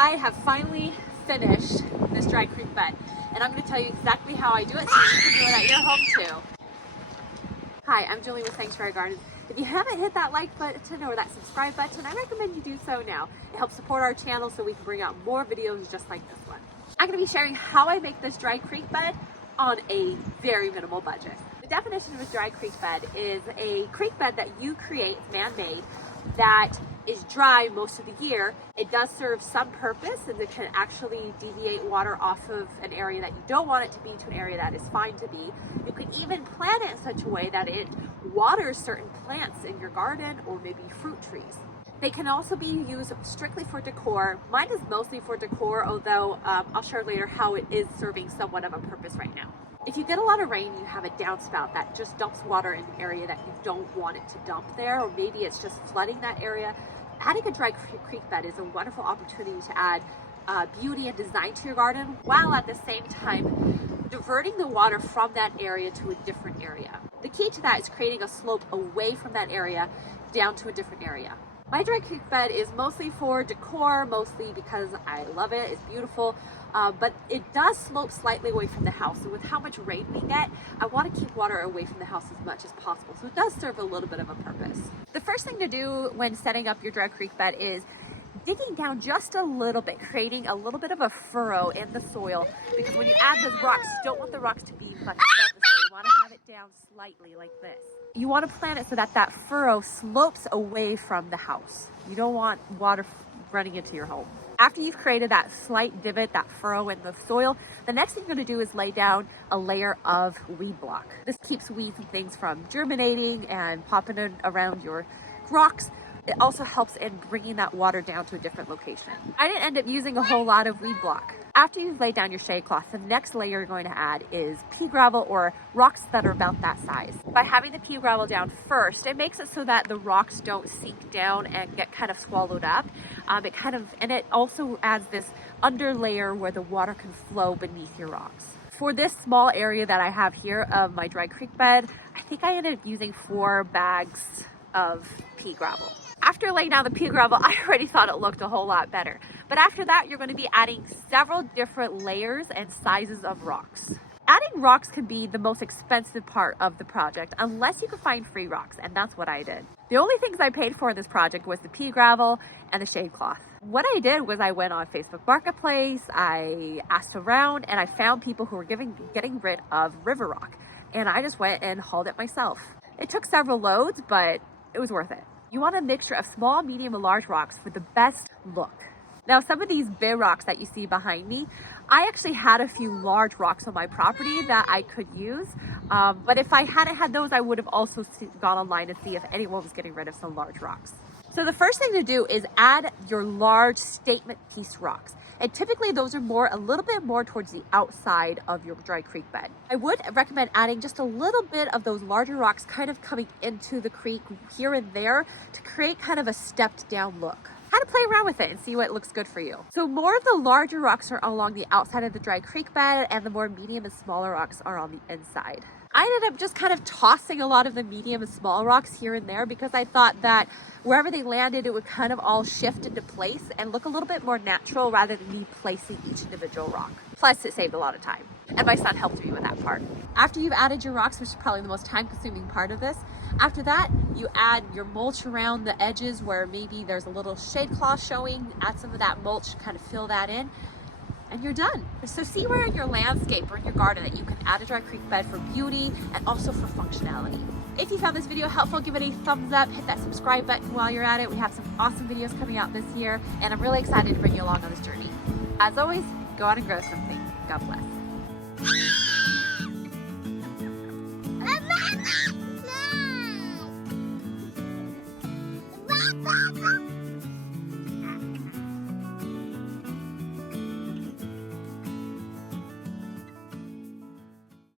I have finally finished this dry creek bed, and I'm going to tell you exactly how I do it so you can do it at your home too. Hi, I'm Julie with Sanctuary Gardens. If you haven't hit that like button or that subscribe button, I recommend you do so now. It helps support our channel so we can bring out more videos just like this one. I'm going to be sharing how I make this dry creek bed on a very minimal budget. The definition of a dry creek bed is a creek bed that you create, man-made, that is dry most of the year. It does serve some purpose, and it can actually deviate water off of an area that you don't want it to be to an area that is fine to be. You can even plant it in such a way that it waters certain plants in your garden or maybe fruit trees. They can also be used strictly for decor. Mine is mostly for decor, although I'll share later how it is serving somewhat of a purpose right now. If you get a lot of rain, you have a downspout that just dumps water in an area that you don't want it to dump there, or maybe it's just flooding that area. Adding a dry creek bed is a wonderful opportunity to add beauty and design to your garden, while at the same time diverting the water from that area to a different area. The key to that is creating a slope away from that area down to a different area. My dry creek bed is mostly for decor, mostly because I love it, it's beautiful, but it does slope slightly away from the house. So with how much rain we get, I want to keep water away from the house as much as possible. So it does serve a little bit of a purpose. The first thing to do when setting up your dry creek bed is digging down just a little bit, creating a little bit of a furrow in the soil, because when you add those rocks, you don't want the rocks to be much above the soil. You want to have it down slightly like this. You want to plant it so that that furrow slopes away from the house. You don't want water running into your home. After you've created that slight divot, that furrow in the soil, the next thing you're going to do is lay down a layer of weed block. This keeps weeds and things from germinating and popping around your rocks. It also helps in bringing that water down to a different location. I didn't end up using a whole lot of weed block. After you've laid down your shade cloth, the next layer you're going to add is pea gravel or rocks that are about that size. By having the pea gravel down first, it makes it so that the rocks don't sink down and get kind of swallowed up. And it also adds this under layer where the water can flow beneath your rocks. For this small area that I have here of my dry creek bed, I think I ended up using 4 bags of pea gravel. After laying down the pea gravel, I already thought it looked a whole lot better. But after that, you're going to be adding several different layers and sizes of rocks. Adding rocks can be the most expensive part of the project, unless you can find free rocks, and that's what I did. The only things I paid for in this project was the pea gravel and the shade cloth. What I did was I went on Facebook Marketplace, I asked around, and I found people who were getting rid of river rock. And I just went and hauled it myself. It took several loads, but it was worth it. You want a mixture of small, medium, and large rocks for the best look. Now, some of these big rocks that you see behind me, I actually had a few large rocks on my property that I could use. But if I hadn't had those, I would have also gone online to see if anyone was getting rid of some large rocks. So the first thing to do is add your large statement piece rocks. And typically those are a little bit more towards the outside of your dry creek bed. I would recommend adding just a little bit of those larger rocks kind of coming into the creek here and there to create kind of a stepped down look. Kind of play around with it and see what looks good for you. So more of the larger rocks are along the outside of the dry creek bed, and the more medium and smaller rocks are on the inside. I ended up just kind of tossing a lot of the medium and small rocks here and there because I thought that wherever they landed, it would kind of all shift into place and look a little bit more natural rather than me placing each individual rock. Plus, it saved a lot of time. And my son helped me with that part. After you've added your rocks, which is probably the most time-consuming part of this, after that, you add your mulch around the edges where maybe there's a little shade cloth showing. Add some of that mulch, kind of fill that in, and you're done. So see where in your landscape or in your garden that you can add a dry creek bed for beauty and also for functionality. If you found this video helpful, give it a thumbs up, hit that subscribe button while you're at it. We have some awesome videos coming out this year, and I'm really excited to bring you along on this journey. As always, go out and grow something. God bless.